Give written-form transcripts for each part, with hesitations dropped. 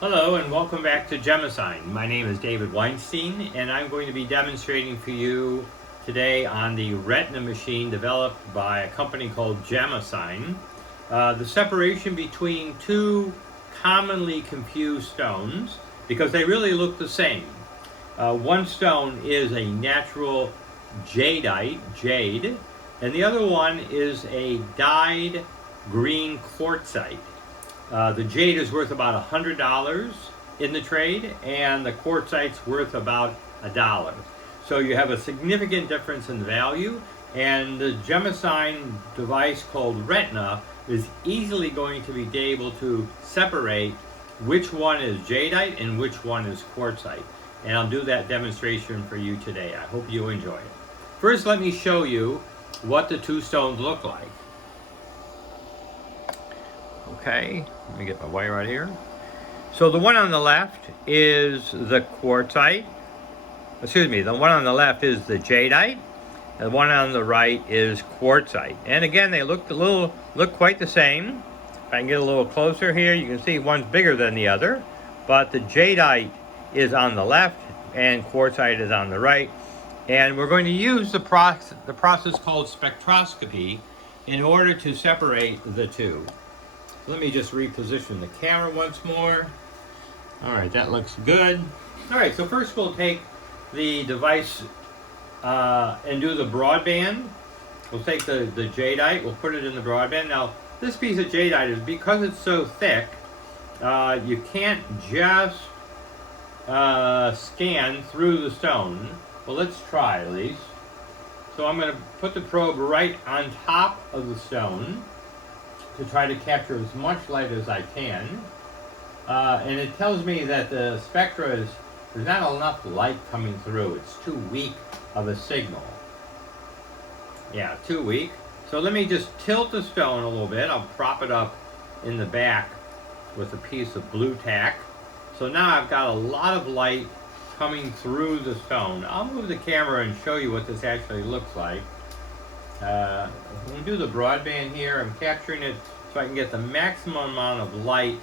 Hello and welcome back to GEMASIGN. My name is David Weinstein and I'm going to be demonstrating for you today on the retina machine developed by a company called GEMASIGN. The separation between two commonly confused stones, because they really look the same. One stone is a natural jadeite, jade, and the other one is a dyed green quartzite. The jade is worth about $100 in the trade, and the quartzite's worth about $1. So you have a significant difference in value, and the GEMASIGN device called Retina is easily going to be able to separate which one is jadeite and which one is quartzite. And I'll do that demonstration for you today. I hope you enjoy it. First, let me show you what the two stones look like. Okay, let me get my wire out here. So the one on the left is the quartzite. Excuse me, the one on the left is the jadeite. And the one on the right is quartzite. And again, they look quite the same. If I can get a little closer here, you can see one's bigger than the other. But the jadeite is on the left and quartzite is on the right. And we're going to use the process called spectroscopy in order to separate the two. Let me just reposition the camera once more. All right, that looks good. All right, so first we'll take the device and do the broadband. We'll take the jadeite, we'll put it in the broadband. Now, this piece of jadeite is, because it's so thick, you can't just scan through the stone. Well, let's try at least. So I'm going to put the probe right on top of the stone to try to capture as much light as I can. And it tells me that the spectra there's not enough light coming through. It's too weak of a signal. Yeah, too weak. So let me just tilt the stone a little bit. I'll prop it up in the back with a piece of blue tack. So now I've got a lot of light coming through the stone. I'll move the camera and show you what this actually looks like. When we do the broadband here, I'm capturing it so I can get the maximum amount of light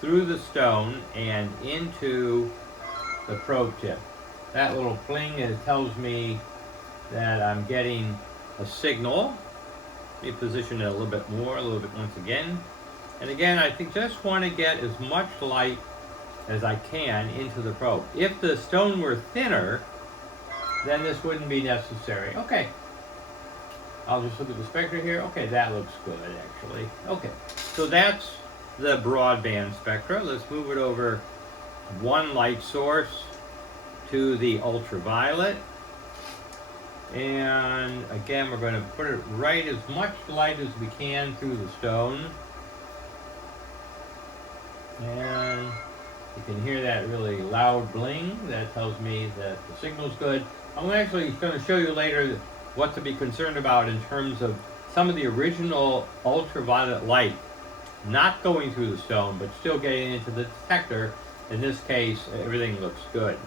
through the stone and into the probe tip. That little pling, it tells me that I'm getting a signal. Let me position it a little bit more, once again. And again, I just want to get as much light as I can into the probe. If the stone were thinner, then this wouldn't be necessary. Okay. I'll just look at the spectra here. Okay, that looks good, actually. Okay, so that's the broadband spectra. Let's move it over one light source to the ultraviolet. And again, we're going to put it right as much light as we can through the stone. And you can hear that really loud bling. That tells me that the signal's good. I'm actually going to show you later what to be concerned about in terms of some of the original ultraviolet light not going through the stone but still getting into the detector. In this case, everything looks good.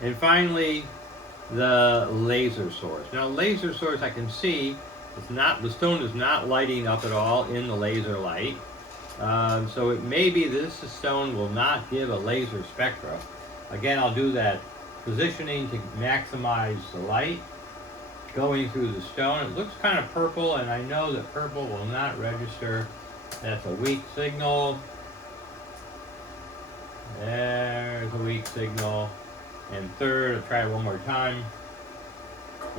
And finally, the laser source. Now, laser source, I can see the stone is not lighting up at all in the laser light. So it may be this stone will not give a laser spectra. Again, I'll do that positioning to maximize the light going through the stone. It looks kind of purple, and I know that purple will not register. That's a weak signal. There's a weak signal. And third, I'll try it one more time.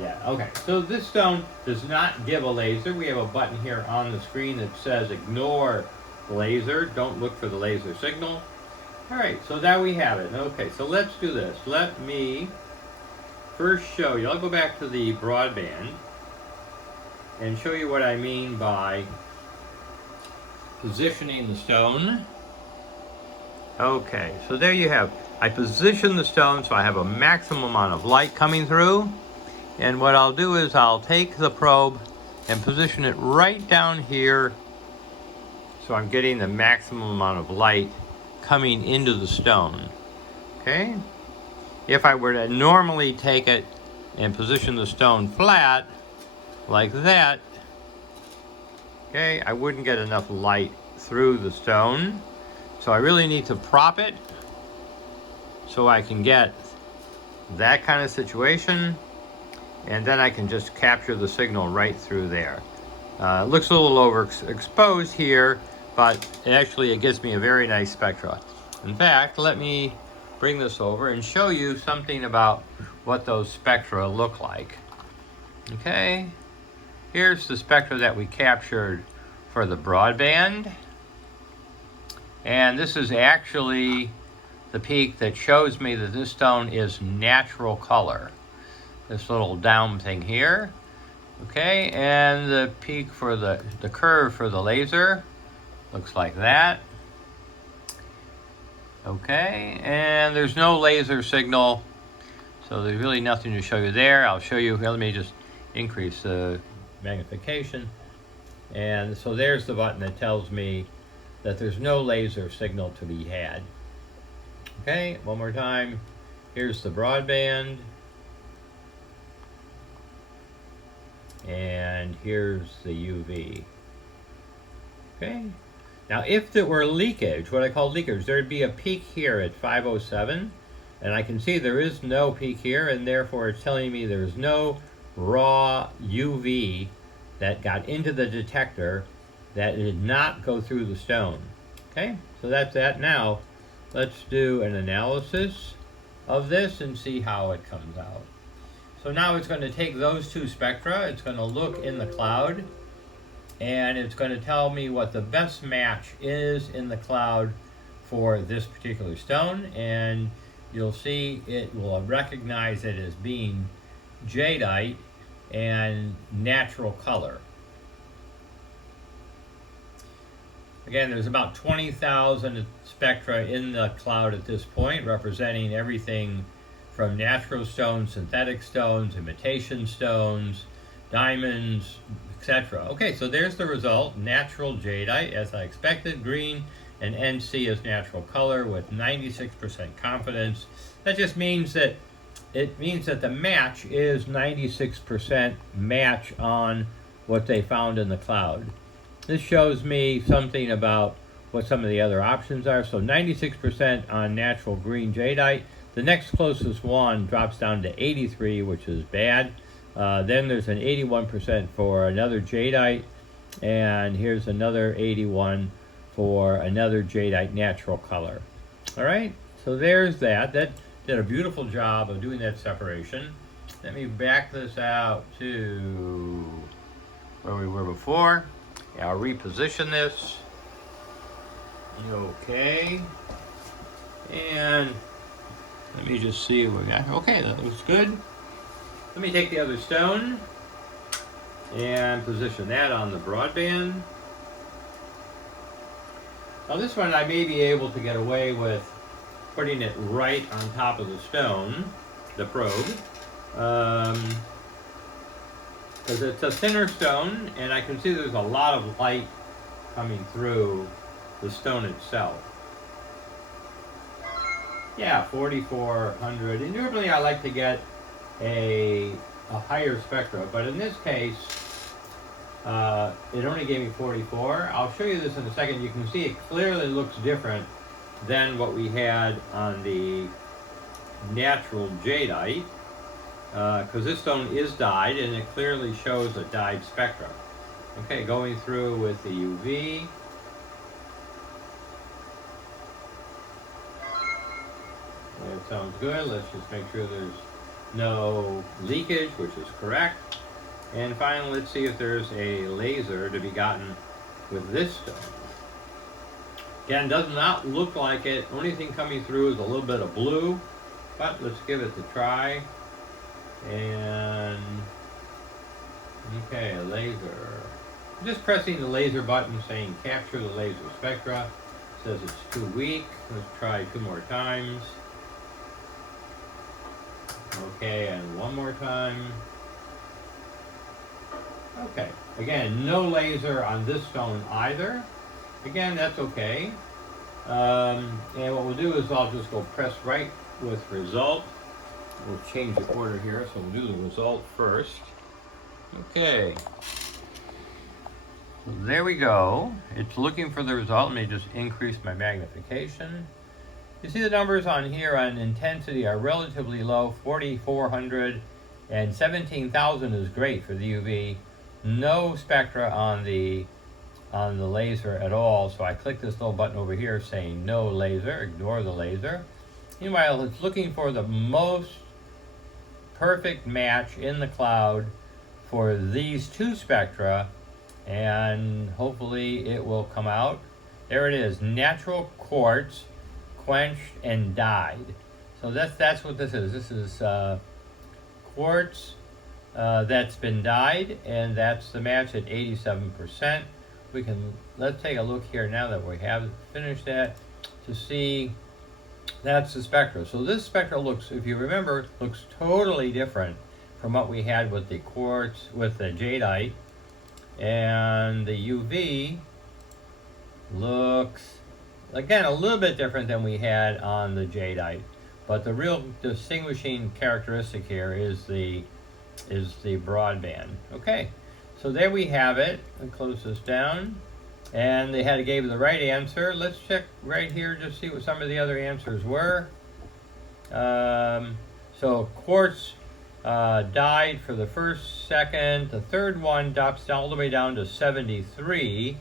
Yeah, okay. So this stone does not give a laser. We have a button here on the screen that says ignore the laser. Don't look for the laser signal. All right, so there we have it. Okay, so let's do this. Let me first show you. I'll go back to the broadband and show you what I mean by positioning the stone. Okay, so there you have. I position the stone so I have a maximum amount of light coming through. And what I'll do is I'll take the probe and position it right down here so I'm getting the maximum amount of light coming into the stone. Okay? If I were to normally take it and position the stone flat, like that, okay, I wouldn't get enough light through the stone. So I really need to prop it so I can get that kind of situation, and then I can just capture the signal right through there. It looks a little overexposed here, but it gives me a very nice spectra. In fact, let me bring this over and show you something about what those spectra look like. Okay, here's the spectra that we captured for the broadband. And this is actually the peak that shows me that this stone is natural color. This little down thing here. Okay, and the peak for the curve for the laser looks like that. Okay, and there's no laser signal, so there's really nothing to show you there. I'll show you, let me just increase the magnification. And so there's the button that tells me that there's no laser signal to be had. Okay, one more time. Here's the broadband. And here's the UV. Okay. Now if there were leakage, what I call leakage, there'd be a peak here at 507. And I can see there is no peak here, and therefore it's telling me there's no raw UV that got into the detector that did not go through the stone. Okay, so that's that. Now let's do an analysis of this and see how it comes out. So now it's going to take those two spectra, it's going to look in the cloud, and it's going to tell me what the best match is in the cloud for this particular stone, and you'll see it will recognize it as being jadeite and natural color. Again, there's about 20,000 spectra in the cloud at this point, representing everything from natural stones, synthetic stones, imitation stones, diamonds, etc. Okay, so there's the result. Natural jadeite, as I expected, green, and NC is natural color with 96% confidence. That just means that the match is 96% match on what they found in the cloud. This shows me something about what some of the other options are. So 96% on natural green jadeite. The next closest one drops down to 83, which is bad. Then there's an 81% for another jadeite, and here's another 81 for another jadeite natural color. All right, so there's that. That did a beautiful job of doing that separation. Let me back this out to where we were before. I'll reposition this. Okay. And let me just see what we got. Okay, that looks good. Let me take the other stone and position that on the broadband. Now this one I may be able to get away with putting it right on top of the stone, the probe. Because it's a thinner stone, and I can see there's a lot of light coming through the stone itself. Yeah, 4400. And normally I like to get a higher spectra, but in this case, it only gave me 44. I'll show you this in a second. You can see it clearly looks different than what we had on the natural jadeite. Because this stone is dyed, and it clearly shows a dyed spectra. Okay, going through with the UV. That sounds good. Let's just make sure there's no leakage, which is correct. And finally, let's see if there's a laser to be gotten with this stone. Again, does not look like it. Only thing coming through is a little bit of blue, but let's give it a try. And okay, a laser. I'm just pressing the laser button saying capture the laser spectra. It says it's too weak. Let's try 2 more times. Okay, and 1 more time. Okay, again, no laser on this stone either. Again, that's okay. And what we'll do is I'll just go press right with result. We'll change the order here, so we'll do the result first. Okay. So there we go. It's looking for the result. Let me just increase my magnification. You see the numbers on here on intensity are relatively low, 4,400, and 17,000 is great for the UV. No spectra on the laser at all, so I click this little button over here saying no laser, ignore the laser. Meanwhile, it's looking for the most perfect match in the cloud for these two spectra, and hopefully it will come out. There it is, natural quartz, quenched and dyed. So that's what this is. This is quartz that's been dyed, and that's the match at 87%. Let's take a look here now that we have finished that to see that's the spectra. So this spectra looks, if you remember, looks totally different from what we had with the quartz, with the jadeite, and the UV looks again a little bit different than we had on the jadeite. But the real distinguishing characteristic here is the broadband. Okay, so there we have it. I'll close this down. And they gave the right answer. Let's check right here to see what some of the other answers were. So quartz dyed for the first, second. The third one drops all the way down to 73.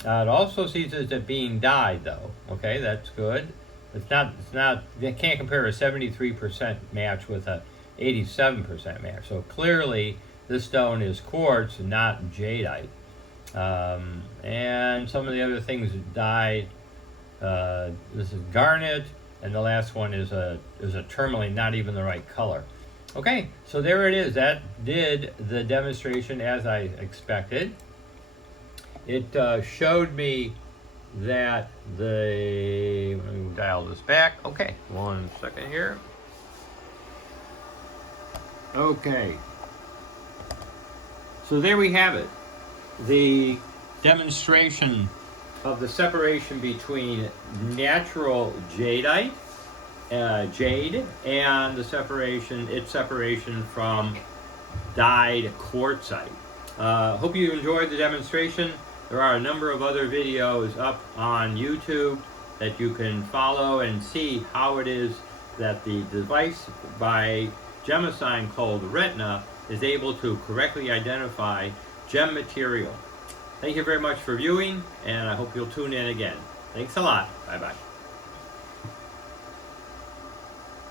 It also sees it being dyed though. Okay, that's good. It's not, they can't compare a 73% match with a 87% match. So clearly this stone is quartz, not jadeite. And some of the other things dyed, this is garnet, and the last one is a tourmaline, not even the right color. Okay, so there it is. That did the demonstration as I expected. It showed me that let me dial this back. Okay, 1 second here. Okay, so there we have it. The demonstration of the separation between natural jadeite, jade, and its separation from dyed quartzite. Hope you enjoyed the demonstration. There are a number of other videos up on YouTube that you can follow and see how it is that the device by GEMASIGN called Retina is able to correctly identify gem material. Thank you very much for viewing, and I hope you'll tune in again. Thanks a lot. Bye-bye.